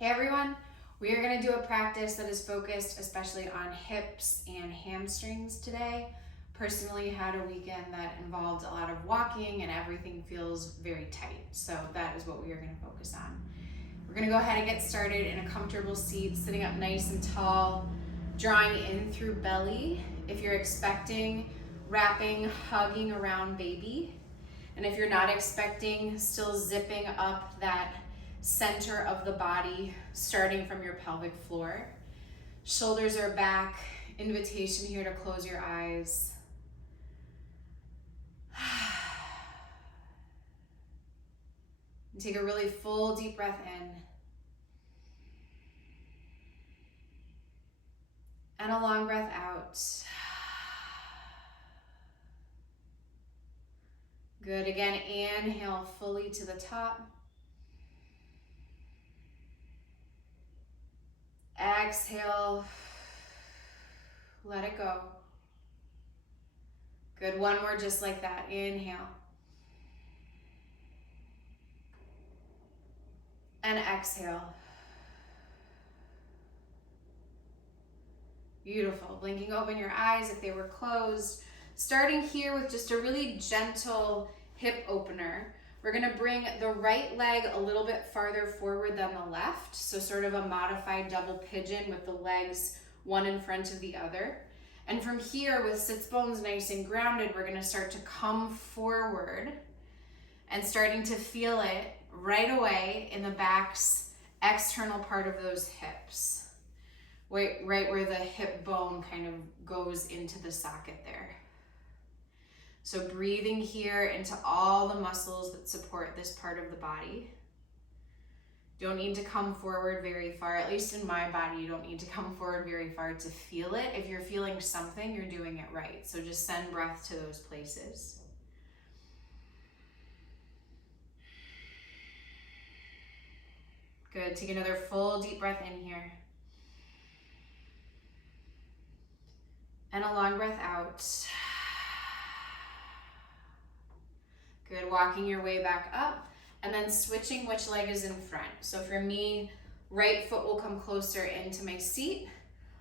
Hey everyone, we are going to do a practice that is focused especially on hips and hamstrings today. Personally, had a weekend that involved a lot of walking and everything feels very tight. So that is what we are going to focus on. We're going to go ahead and get started in a comfortable seat, sitting up nice and tall, drawing in through belly. If you're expecting, wrapping, hugging around baby. And if you're not expecting, still zipping up that center of the body, starting from your pelvic floor. Shoulders are back. Invitation here to close your eyes. And take a really full deep breath in. And a long breath out. Good. Again, inhale fully to the top. Exhale. Let it go. Good. One more just like that. Inhale. And exhale. Beautiful. Blinking open your eyes if they were closed. Starting here with just a really gentle hip opener. We're going to bring the right leg a little bit farther forward than the left. So sort of a modified double pigeon with the legs one in front of the other. And from here, with sits bones nice and grounded, we're going to start to come forward and starting to feel it right away in the back's external part of those hips. Right where the hip bone kind of goes into the socket there. So breathing here into all the muscles that support this part of the body. Don't need to come forward very far, at least in my body, you don't need to come forward very far to feel it. If you're feeling something, you're doing it right. So just send breath to those places. Good, take another full deep breath in here. And a long breath out. Good, walking your way back up and then switching which leg is in front. So for me, right foot will come closer into my seat.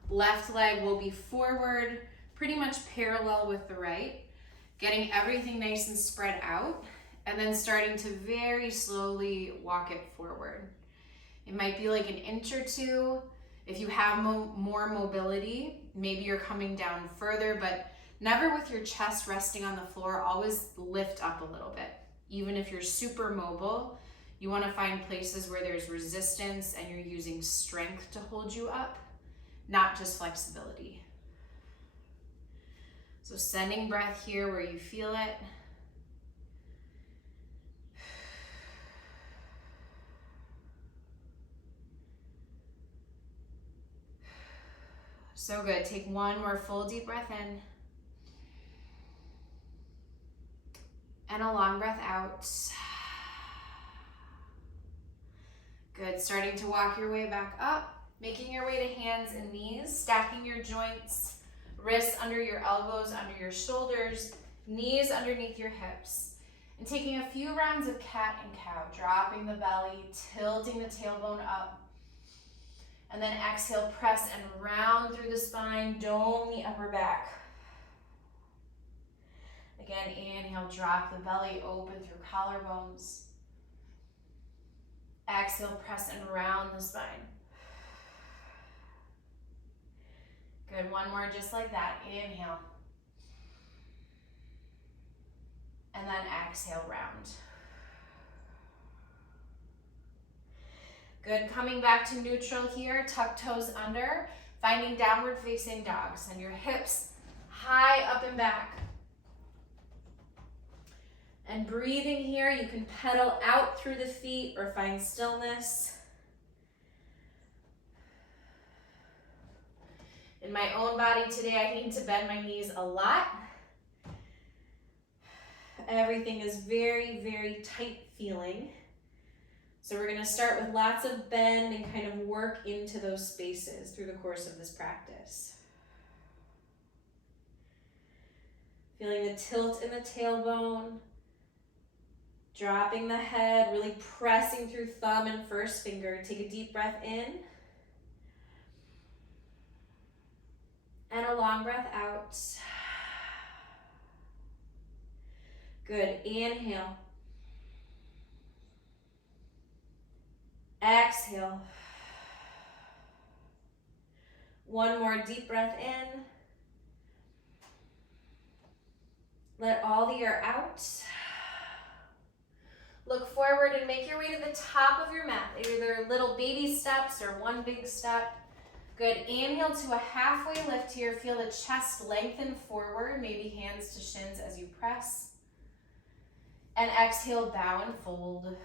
Left leg will be forward, pretty much parallel with the right. Getting everything nice and spread out and then starting to very slowly walk it forward. It might be like an inch or two. If you have more mobility, maybe you're coming down further, but never with your chest resting on the floor. Always lift up a little bit. Even if you're super mobile, you want to find places where there's resistance and you're using strength to hold you up, not just flexibility. So sending breath here where you feel it. So good. Take one more full deep breath in. And a long breath out. Good. Starting to walk your way back up. Making your way to hands and knees. Stacking your joints. Wrists under your elbows, under your shoulders. Knees underneath your hips. And taking a few rounds of cat and cow. Dropping the belly. Tilting the tailbone up. And then exhale, press and round through the spine, dome the upper back. Again, inhale, drop the belly open through collarbones. Exhale, press and round the spine. Good, one more just like that. Inhale. And then exhale, round. Good, coming back to neutral here, tuck toes under, finding downward facing dog. Send your hips high up and back. And breathing here, you can pedal out through the feet or find stillness. In my own body today, I need to bend my knees a lot. Everything is very, very tight feeling. So we're going to start with lots of bend and kind of work into those spaces through the course of this practice. Feeling the tilt in the tailbone, Dropping the head, really pressing through thumb and first finger. Take a deep breath in. And a long breath out. Good. Inhale. Exhale. One more deep breath in. Let all the air out. Look forward and make your way to the top of your mat. Either little baby steps or one big step. Good. Inhale to a halfway lift here. Feel the chest lengthen forward, maybe hands to shins as you press. And exhale, bow and fold.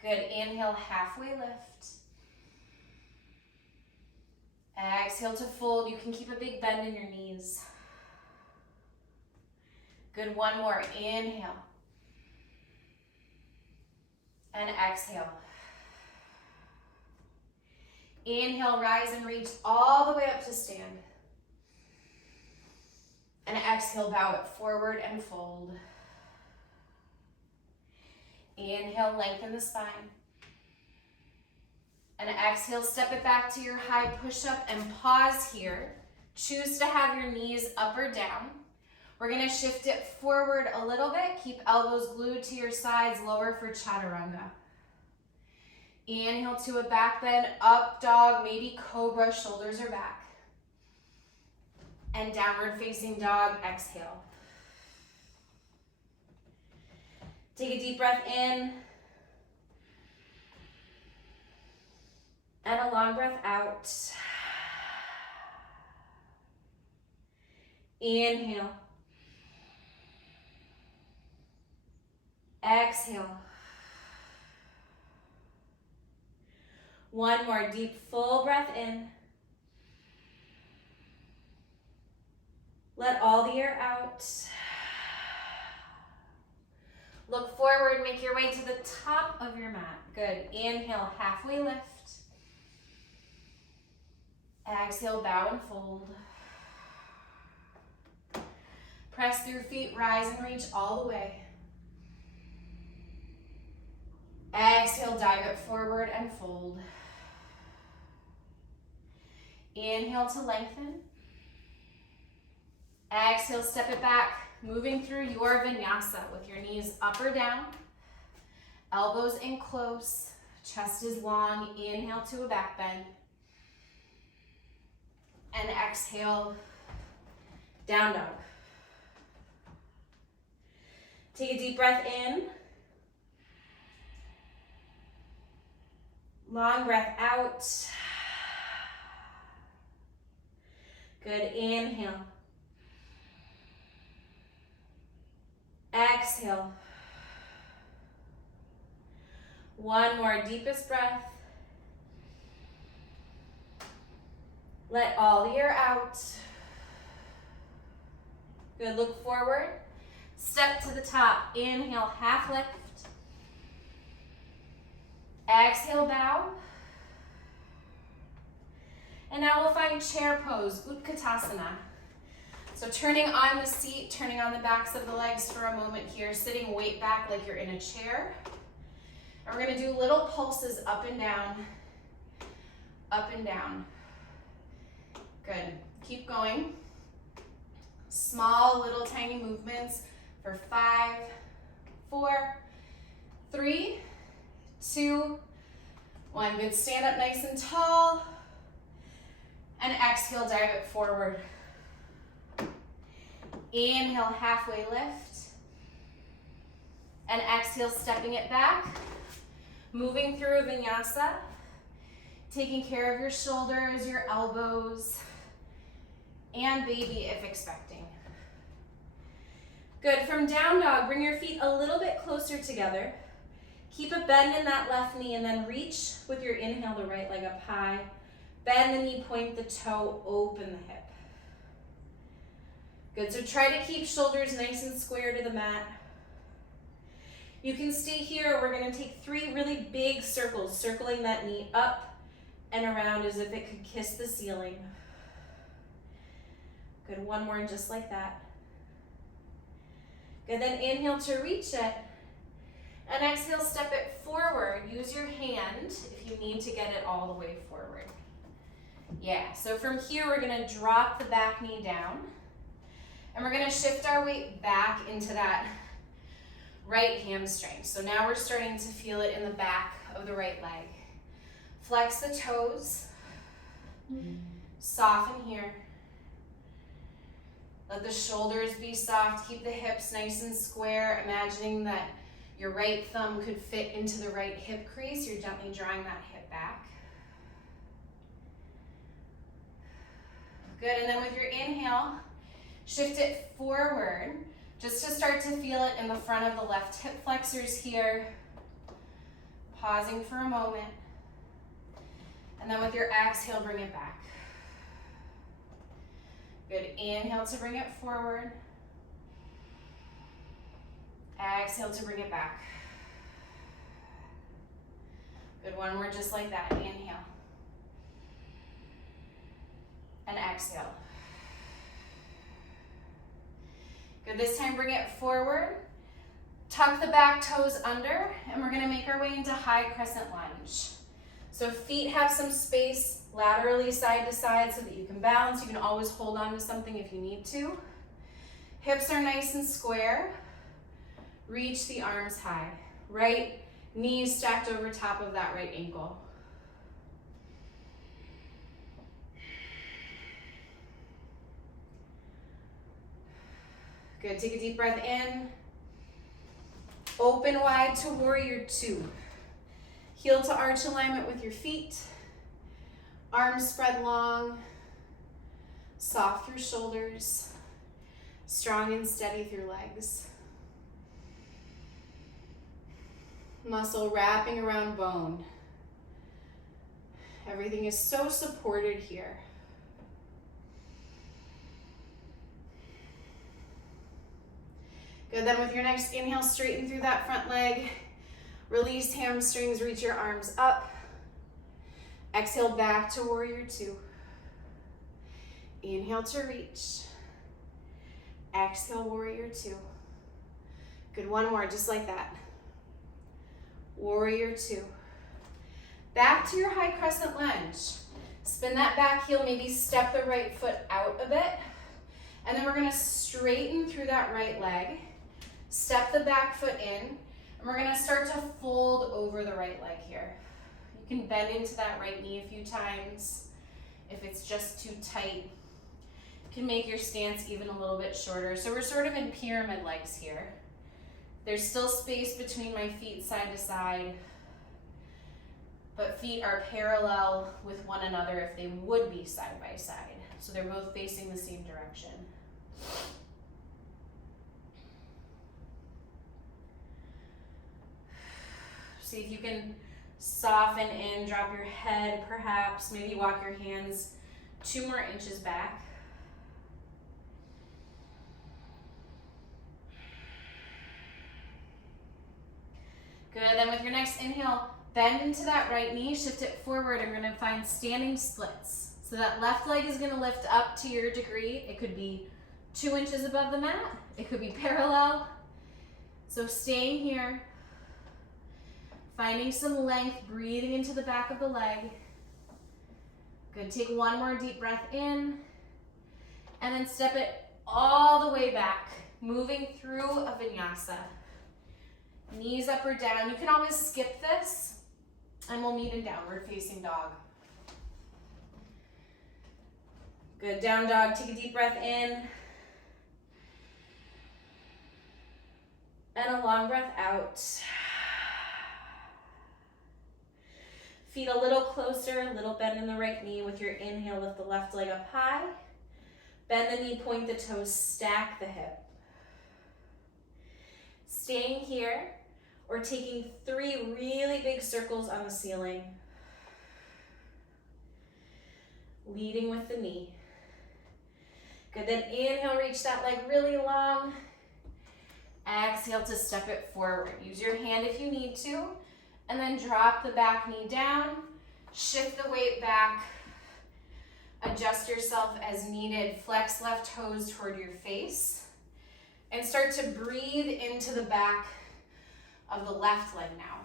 Good. Inhale, halfway lift. Exhale to fold. You can keep a big bend in your knees. Good. One more. Inhale. And exhale. Inhale, rise and reach all the way up to stand. And exhale, bow it forward and fold. Inhale, lengthen the spine. And exhale, step it back to your high push-up and pause here. Choose to have your knees up or down. We're gonna shift it forward a little bit. Keep elbows glued to your sides, lower for chaturanga. Inhale to a back bend, up dog, maybe cobra, shoulders are back. And downward facing dog, exhale. Take a deep breath in. And a long breath out. Inhale. Exhale. One more deep, full breath in. Let all the air out. Look forward, make your way to the top of your mat. Good. Inhale, halfway lift. Exhale, bow and fold. Press through feet, rise and reach all the way. Exhale, dive it forward and fold. Inhale to lengthen. Exhale, step it back, moving through your vinyasa with your knees up or down, elbows in close, chest is long. Inhale to a back bend. And exhale, down dog. Take a deep breath in. Long breath out. Good. Inhale. Exhale. One more deepest breath. Let all the air out. Good. Look forward. Step to the top. Inhale, half lift. Exhale, bow. And now we'll find chair pose, Utkatasana. So turning on the seat, turning on the backs of the legs for a moment here, sitting weight back like you're in a chair. And we're gonna do little pulses up and down, up and down. Good, keep going. Small, little, tiny movements for 5, 4, 3, 2, 1. Good, stand up nice and tall. And exhale, dive it forward. Inhale, halfway lift. And exhale, stepping it back. Moving through a vinyasa. Taking care of your shoulders, your elbows, and baby if expecting. Good, from down dog, bring your feet a little bit closer together. Keep a bend in that left knee and then reach with your inhale the right leg up high. Bend the knee, point the toe, open the hip. Good, so try to keep shoulders nice and square to the mat. You can stay here. We're gonna take 3 really big circles, circling that knee up and around as if it could kiss the ceiling. Good, one more just like that. Good, then inhale to reach it. And exhale, step it forward. Use your hand if you need to get it all the way forward. Yeah, so from here, we're gonna drop the back knee down. And we're gonna shift our weight back into that right hamstring. So now we're starting to feel it in the back of the right leg. Flex the toes. Soften here. Let the shoulders be soft. Keep the hips nice and square, imagining that your right thumb could fit into the right hip crease. You're gently drawing that hip back. Good, and then with your inhale, shift it forward, just to start to feel it in the front of the left hip flexors here. Pausing for a moment. And then with your exhale, bring it back. Good, inhale to bring it forward. Exhale to bring it back. Good, one more just like that. Inhale. And exhale. Good, this time bring it forward. Tuck the back toes under, and we're gonna make our way into high crescent lunge. So feet have some space laterally side to side so that you can balance. You can always hold on to something if you need to. Hips are nice and square. Reach the arms high. Right knees stacked over top of that right ankle. Good, take a deep breath in. Open wide to warrior two. Heel to arch alignment with your feet. Arms spread long. Soft through shoulders. Strong and steady through legs. Muscle wrapping around bone. Everything is so supported here. Good, then with your next inhale, straighten through that front leg. Release hamstrings, reach your arms up. Exhale back to warrior two. Inhale to reach. Exhale, warrior two. Good, one more, just like that. Warrior two. Back to your high crescent lunge. Spin that back heel, maybe step the right foot out a bit. And then we're gonna straighten through that right leg. Step the back foot in, and we're gonna start to fold over the right leg here. You can bend into that right knee a few times. If it's just too tight, you can make your stance even a little bit shorter. So we're sort of in pyramid legs here. There's still space between my feet side to side, but feet are parallel with one another if they would be side by side. So they're both facing the same direction. See if you can soften in, drop your head perhaps, maybe walk your hands 2 more inches back. Good, then with your next inhale, bend into that right knee, shift it forward, and we're gonna find standing splits. So that left leg is gonna lift up to your degree. It could be 2 inches above the mat. It could be parallel. So staying here, finding some length, breathing into the back of the leg. Good, take 1 more deep breath in, and then step it all the way back, moving through a vinyasa. Knees up or down. You can always skip this, and we'll meet in downward facing dog. Good, down dog, take a deep breath in. And a long breath out. Feet a little closer, a little bend in the right knee. With your inhale, lift the left leg up high. Bend the knee, point the toes, stack the hip. Staying here, or taking 3 really big circles on the ceiling. Leading with the knee. Good, then inhale, reach that leg really long. Exhale to step it forward. Use your hand if you need to, and then drop the back knee down. Shift the weight back. Adjust yourself as needed. Flex left toes toward your face. And start to breathe into the back of the left leg now.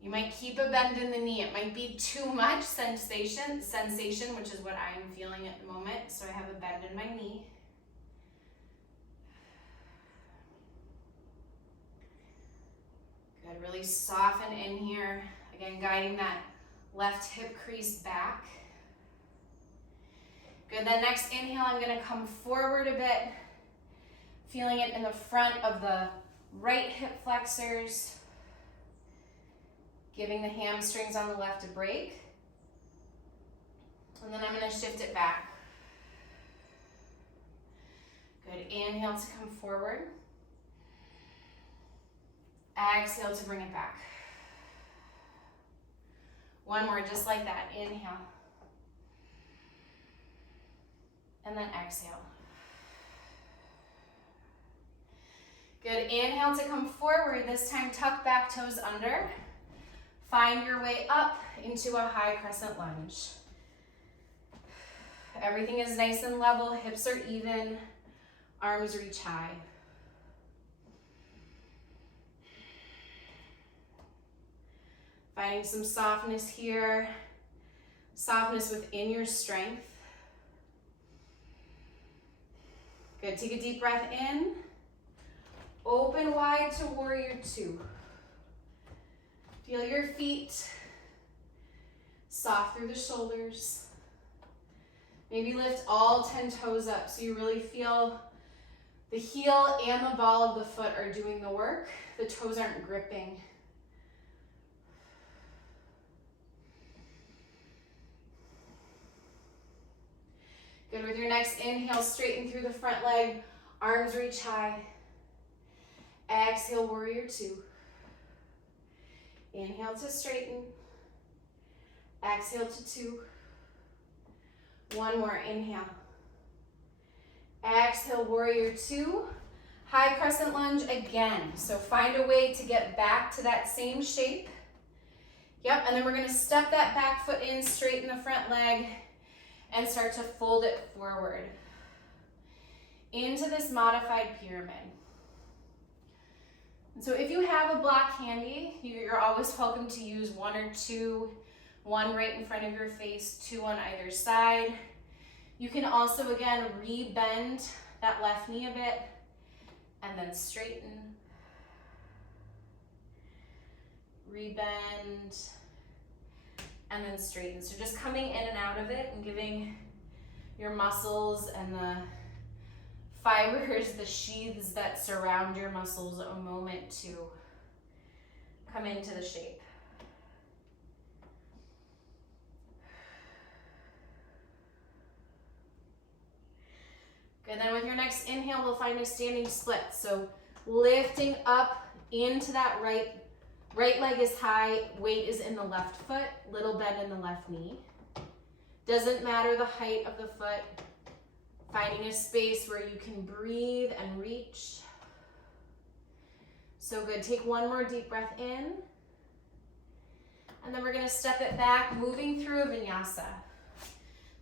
You might keep a bend in the knee. It might be too much sensation, which is what I am feeling at the moment. So I have a bend in my knee. Good, really soften in here. Again, guiding that left hip crease back. Good, then next inhale, I'm gonna come forward a bit, feeling it in the front of the right hip flexors, giving the hamstrings on the left a break. And then I'm gonna shift it back. Good, inhale to come forward. Exhale to bring it back. One more, just like that, inhale. And then exhale. Good, inhale to come forward. This time tuck back toes under. Find your way up into a high crescent lunge. Everything is nice and level, hips are even, arms reach high. Finding some softness here, softness within your strength. Good, take a deep breath in. Open wide to warrior two. Feel your feet soft through the shoulders. Maybe lift all 10 toes up so you really feel the heel and the ball of the foot are doing the work. The toes aren't gripping. Good, with your next inhale, straighten through the front leg, arms reach high. Exhale, warrior two. Inhale to straighten. Exhale to two. One more, inhale. Exhale, warrior two. High crescent lunge again. So find a way to get back to that same shape. Yep, and then we're gonna step that back foot in, straighten the front leg, and start to fold it forward into this modified pyramid. And so if you have a block handy, you're always welcome to use one or two, one right in front of your face, two on either side. You can also, again, re-bend that left knee a bit and then straighten. Re-bend and then straighten. So just coming in and out of it and giving your muscles and the fibers, the sheaths that surround your muscles a moment to come into the shape. Good, then with your next inhale, we'll find a standing split. So lifting up into that right leg is high, weight is in the left foot, little bend in the left knee. Doesn't matter the height of the foot. Finding a space where you can breathe and reach. So good, take one more deep breath in. And then we're gonna step it back, moving through a vinyasa.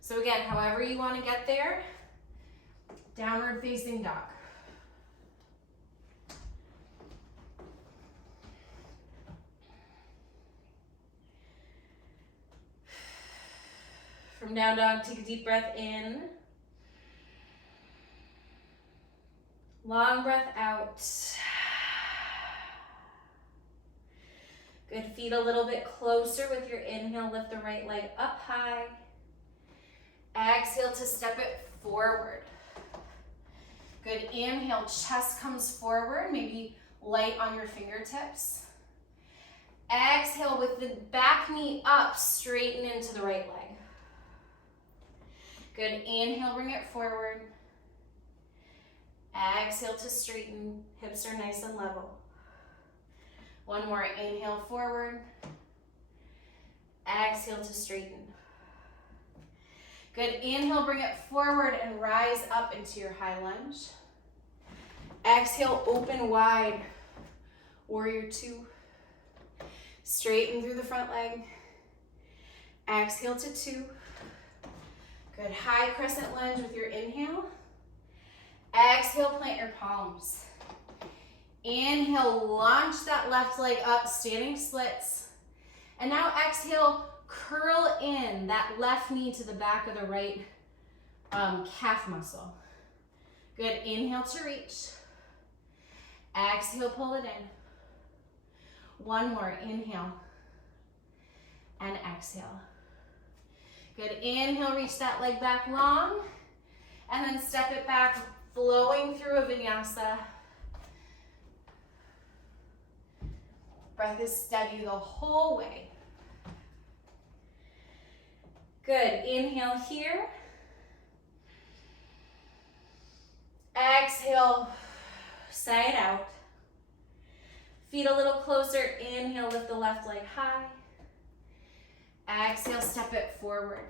So again, however you wanna get there, downward facing dog. From down dog, take a deep breath in. Long breath out. Good, feet a little bit closer with your inhale, lift the right leg up high. Exhale to step it forward. Good, inhale, chest comes forward, maybe light on your fingertips. Exhale with the back knee up, straighten into the right leg. Good, inhale, bring it forward. Exhale to straighten, hips are nice and level. One more, inhale forward. Exhale to straighten. Good, inhale, bring it forward and rise up into your high lunge. Exhale, open wide, warrior two. Straighten through the front leg. Exhale to two. Good, high crescent lunge with your inhale. Exhale, plant your palms. Inhale, launch that left leg up, standing splits. And now exhale, curl in that left knee to the back of the right calf muscle. Good, inhale to reach. Exhale, pull it in. One more, inhale and exhale. Good, inhale, reach that leg back long, and then step it back, flowing through a vinyasa. Breath is steady the whole way. Good, inhale here. Exhale, side out. Feet a little closer, inhale, lift the left leg high. Exhale, step it forward.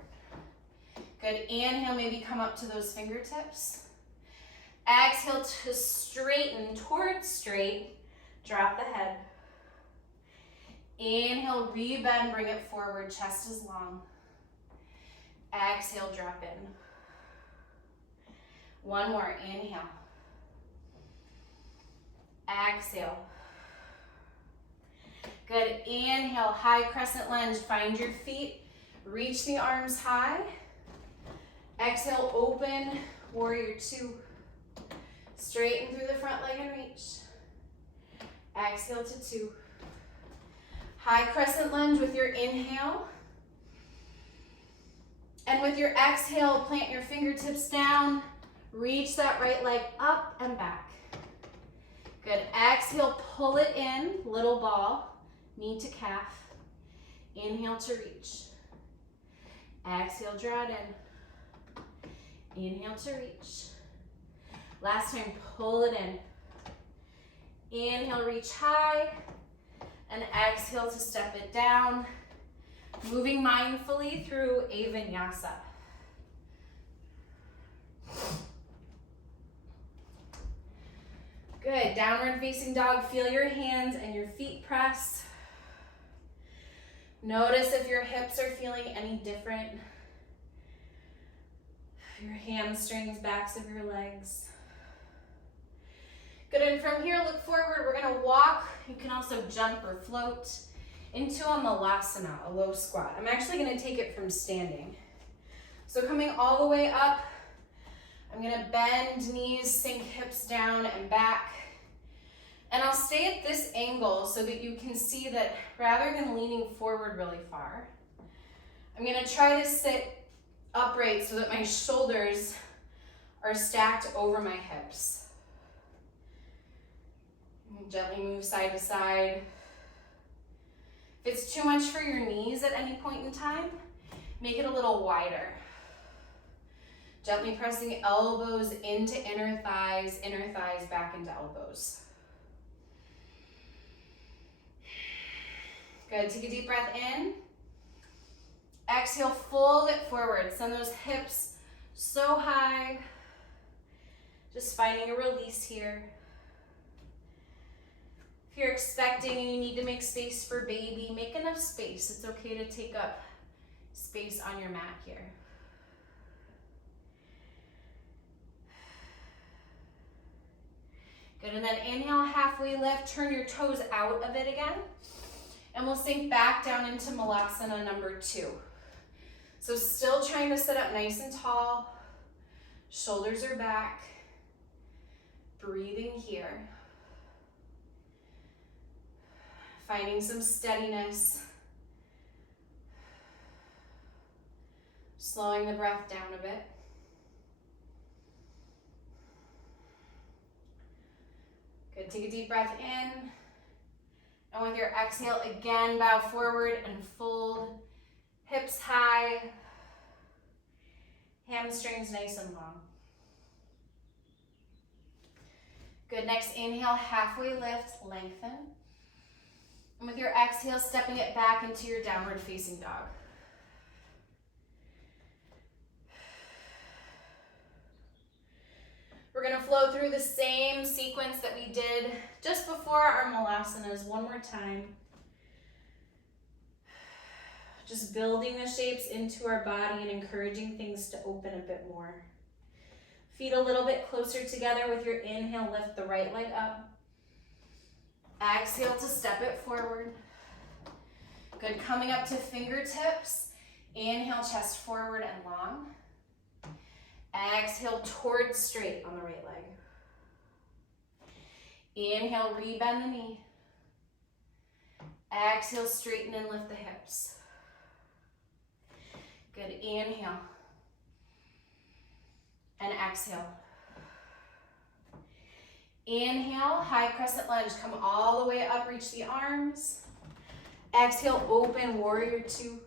Good, inhale, maybe come up to those fingertips. Exhale to straighten towards straight, drop the head. Inhale, rebend, bring it forward, chest is long. Exhale, drop in. One more, inhale. Exhale. Good, inhale, high crescent lunge, find your feet, reach the arms high. Exhale, open, warrior two. Straighten through the front leg and reach. Exhale to two. High crescent lunge with your inhale. And with your exhale, plant your fingertips down. Reach that right leg up and back. Good, exhale, pull it in, little ball, knee to calf. Inhale to reach. Exhale, draw it in. Inhale to reach. Last time, pull it in. Inhale, reach high. And exhale to step it down. Moving mindfully through a vinyasa. Good, downward facing dog. Feel your hands and your feet press. Notice if your hips are feeling any different. Your hamstrings, backs of your legs. Good, and from here, look forward. We're gonna walk. You can also jump or float into a malasana, a low squat. I'm actually gonna take it from standing. So coming all the way up, I'm gonna bend knees, sink hips down and back. And I'll stay at this angle so that you can see that rather than leaning forward really far, I'm gonna try to sit upright so that my shoulders are stacked over my hips. Gently move side to side. If it's too much for your knees at any point in time, make it a little wider. Gently pressing elbows into inner thighs back into elbows. Good, take a deep breath in. Exhale, fold it forward. Send those hips so high. Just finding a release here. If you're expecting and you need to make space for baby, make enough space. It's okay to take up space on your mat here. Good, and then inhale, halfway lift, turn your toes out of it again. And we'll sink back down into malasana number two. So still trying to sit up nice and tall. Shoulders are back. Breathing here. Finding some steadiness. Slowing the breath down a bit. Good, take a deep breath in. And with your exhale, again, bow forward and fold. Hips high. Hamstrings nice and long. Good, next inhale, halfway lift, lengthen. And with your exhale, stepping it back into your downward facing dog. We're gonna flow through the same sequence that we did just before our malasanas one more time. Just building the shapes into our body and encouraging things to open a bit more. Feet a little bit closer together with your inhale, lift the right leg up. Exhale to step it forward. Good, coming up to fingertips. Inhale, chest forward and long. Exhale, towards straight on the right leg. Inhale, rebend the knee. Exhale, straighten and lift the hips. Good, inhale. And exhale. Inhale, high crescent lunge. Come all the way up, reach the arms. Exhale, open, warrior two.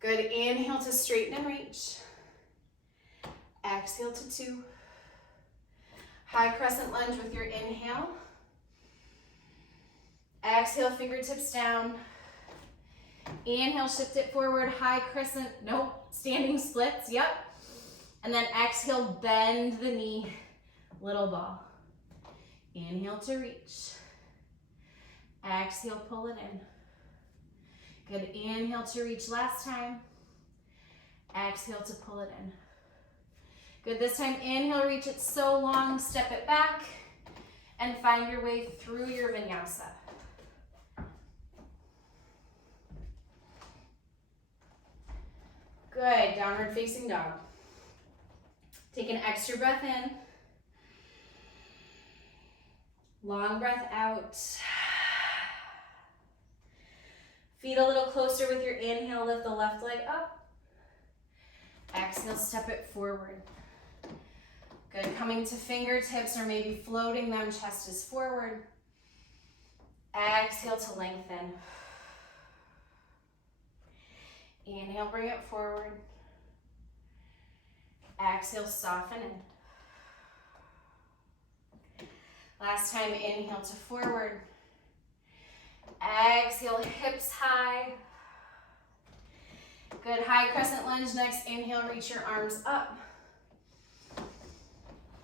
Good, inhale to straighten and reach. Exhale to two. High crescent lunge with your inhale. Exhale, fingertips down. Inhale, shift it forward, high crescent, nope, standing splits, yep. And then exhale, bend the knee, little ball. Inhale to reach. Exhale, pull it in. Good, inhale to reach last time. Exhale to pull it in. Good, this time inhale, reach it so long, step it back, and find your way through your vinyasa. Good, downward facing dog. Take an extra breath in. Long breath out. Feet a little closer with your inhale, lift the left leg up. Exhale, step it forward. Good, coming to fingertips or maybe floating them, chest is forward. Exhale to lengthen. Inhale, bring it forward. Exhale, soften in. Last time, inhale to forward. Exhale, hips high. Good, high crescent lunge. Next, inhale, reach your arms up.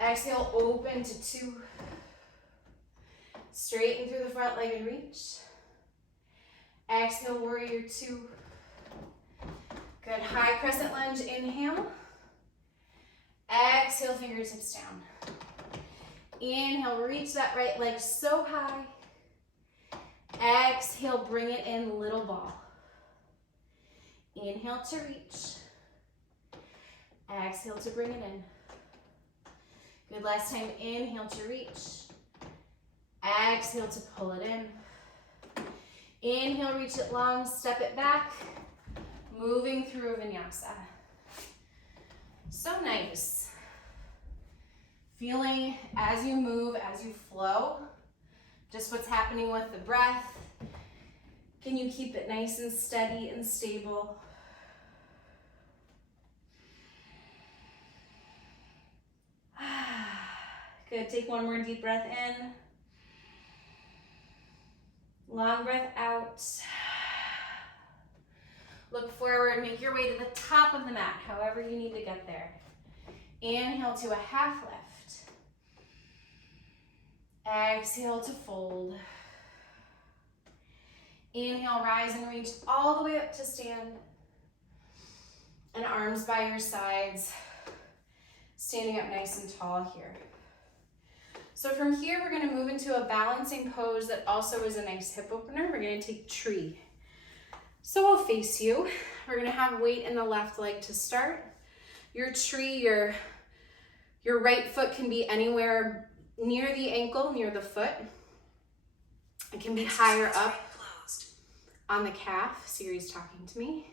Exhale, open to two. Straighten through the front leg and reach. Exhale, warrior two. Good, high crescent lunge, inhale. Exhale, fingertips down. Inhale, reach that right leg so high. Exhale, bring it in, little ball. Inhale to reach. Exhale to bring it in. Good, last time, inhale to reach. Exhale to pull it in. Inhale, reach it long, step it back. Moving through a vinyasa. So nice. Feeling as you move, as you flow, just what's happening with the breath. Can you keep it nice and steady and stable? Good, take one more deep breath in. Long breath out. Look forward, make your way to the top of the mat, however you need to get there. Inhale to a half lift. Exhale to fold. Inhale, rise and reach all the way up to stand. And arms by your sides. Standing up nice and tall here. So from here, we're gonna move into a balancing pose that also is a nice hip opener. We're gonna take tree. So I'll face you. We're gonna have weight in the left leg to start. Your tree, your right foot can be anywhere near the ankle, near the foot. It can be higher up on the calf. Siri's talking to me.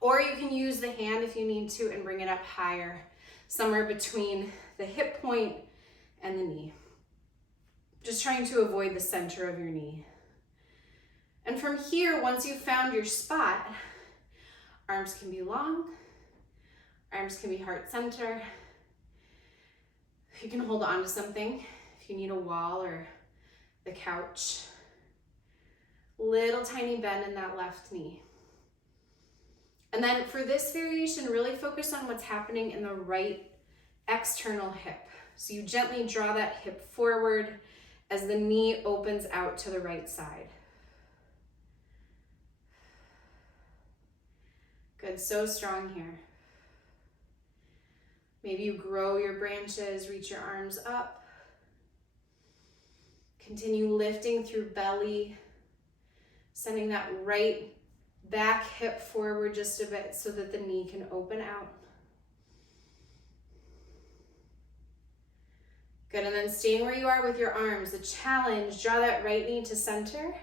Or you can use the hand if you need to and bring it up higher, somewhere between the hip point and the knee. Just trying to avoid the center of your knee. And from here, once you've found your spot, arms can be long, arms can be heart center. You can hold on to something if you need a wall or the couch. Little tiny bend in that left knee. And then for this variation, really focus on what's happening in the right external hip. So you gently draw that hip forward as the knee opens out to the right side. Good, so strong here. Maybe you grow your branches, reach your arms up. Continue lifting through belly, sending that right back hip forward just a bit so that the knee can open out. Good, and then staying where you are with your arms. The challenge, draw that right knee to center,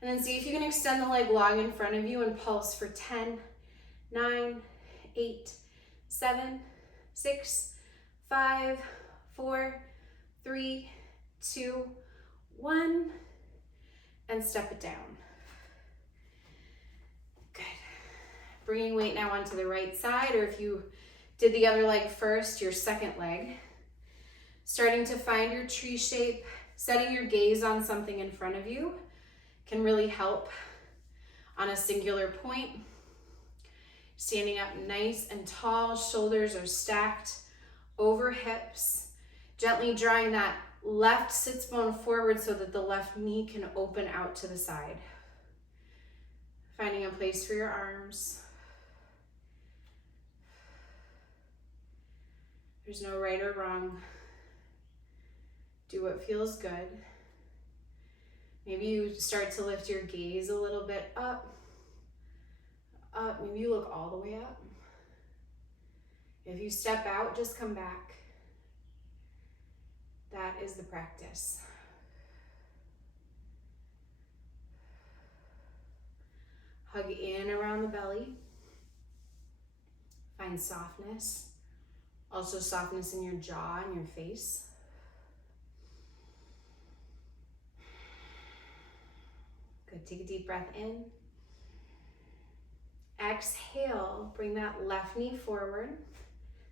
and then see if you can extend the leg long in front of you and pulse for 10, 9, 8, 7, 6, 5, 4, 3, 2, 1, and step it down. Good. Bringing weight now onto the right side, or if you did the other leg first, your second leg. Starting to find your tree shape, setting your gaze on something in front of you can really help on a singular point. Standing up nice and tall, shoulders are stacked over hips, gently drawing that left sits bone forward so that the left knee can open out to the side. Finding a place for your arms. There's no right or wrong. Do what feels good. Maybe you start to lift your gaze a little bit up. Maybe you look all the way up. If you step out, just come back. That is the practice. Hug in around the belly. Find softness. Also softness in your jaw and your face. Good, take a deep breath in. Exhale, bring that left knee forward.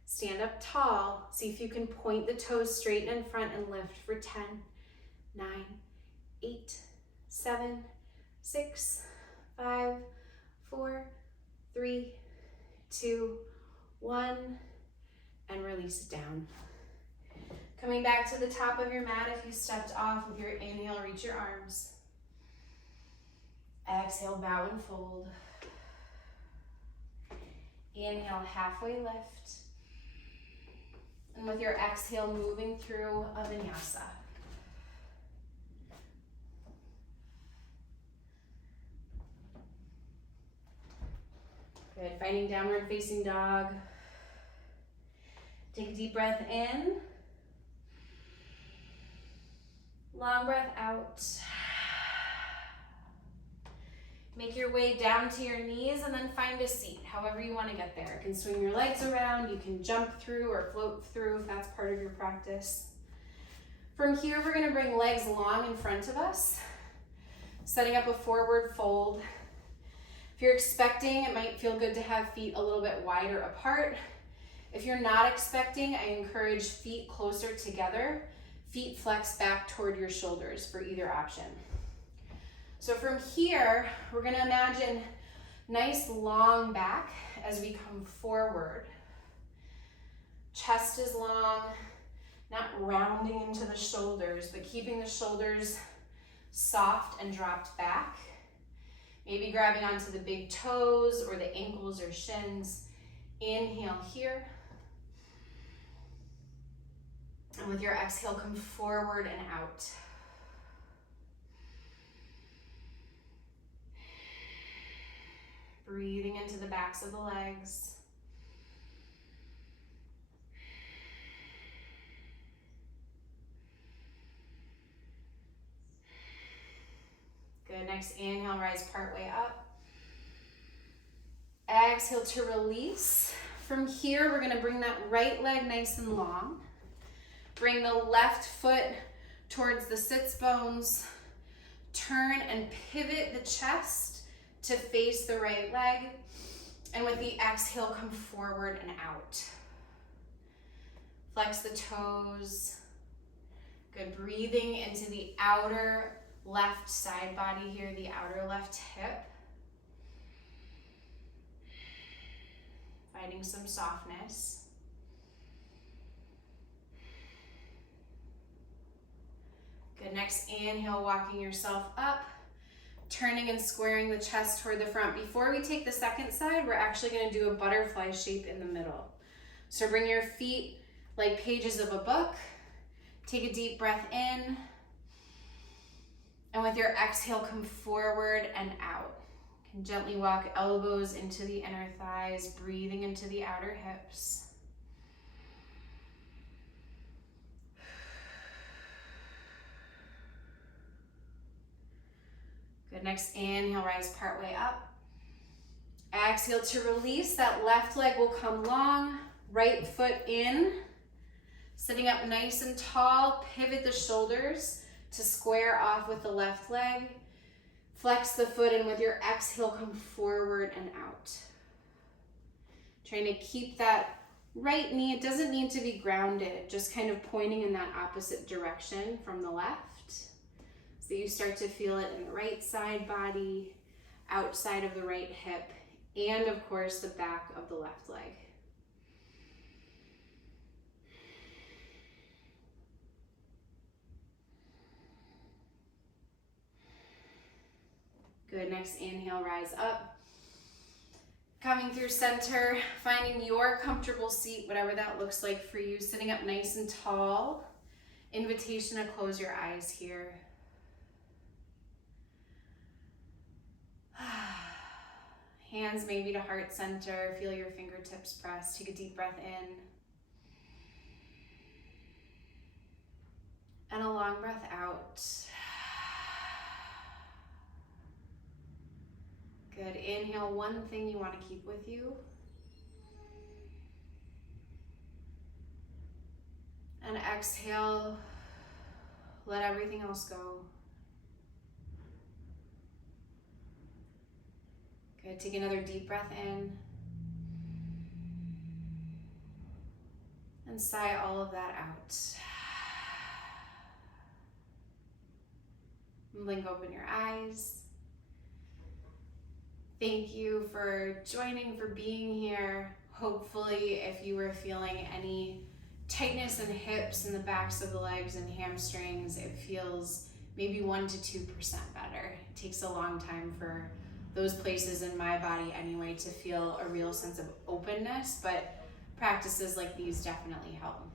Stand up tall. See if you can point the toes straight in front and lift for 10, 9, 8, 7, 6, 5, 4, 3, 2, 1, and release it down. Coming back to the top of your mat if you stepped off. With your inhale, reach your arms. Exhale, bow and fold. Inhale, halfway lift. And with your exhale, moving through a vinyasa. Good, finding downward facing dog. Take a deep breath in. Long breath out. Make your way down to your knees and then find a seat, however you want to get there. You can swing your legs around, you can jump through or float through if that's part of your practice. From here, we're going to bring legs long in front of us, setting up a forward fold. If you're expecting, it might feel good to have feet a little bit wider apart. If you're not expecting, I encourage feet closer together. Feet flex back toward your shoulders for either option. So from here, we're gonna imagine nice long back as we come forward. Chest is long, not rounding into the shoulders, but keeping the shoulders soft and dropped back. Maybe grabbing onto the big toes or the ankles or shins. Inhale here. And with your exhale, come forward and out. Breathing into the backs of the legs. Good, next inhale, rise partway up. Exhale to release. From here, we're gonna bring that right leg nice and long. Bring the left foot towards the sits bones. Turn and pivot the chest to face the right leg, and with the exhale, come forward and out. Flex the toes. Good, breathing into the outer left side body here, the outer left hip. Finding some softness. Good, next inhale, walking yourself up. Turning and squaring the chest toward the front. Before we take the second side, we're actually going to do a butterfly shape in the middle. So bring your feet like pages of a book. Take a deep breath in. And with your exhale, come forward and out. You can gently walk elbows into the inner thighs, breathing into the outer hips. Good, next inhale, rise partway up. Exhale to release, that left leg will come long, right foot in. Sitting up nice and tall, pivot the shoulders to square off with the left leg. Flex the foot, and with your exhale, come forward and out. Trying to keep that right knee, it doesn't need to be grounded, just kind of pointing in that opposite direction from the left. So you start to feel it in the right side body, outside of the right hip, and of course the back of the left leg. Good, next inhale, rise up. Coming through center, finding your comfortable seat, whatever that looks like for you, sitting up nice and tall. Invitation to close your eyes here. Hands maybe to heart center, feel your fingertips press. Take a deep breath in. And a long breath out. Good, inhale, one thing you want to keep with you. And exhale, let everything else go. Good, take another deep breath in. And sigh all of that out. Blink open your eyes. Thank you for joining, for being here. Hopefully, if you were feeling any tightness in the hips and the backs of the legs and hamstrings, it feels maybe 1% to 2% better. It takes a long time for those places in my body anyway to feel a real sense of openness, but practices like these definitely help.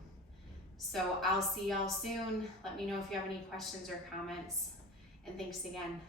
So I'll see y'all soon. Let me know if you have any questions or comments, and thanks again.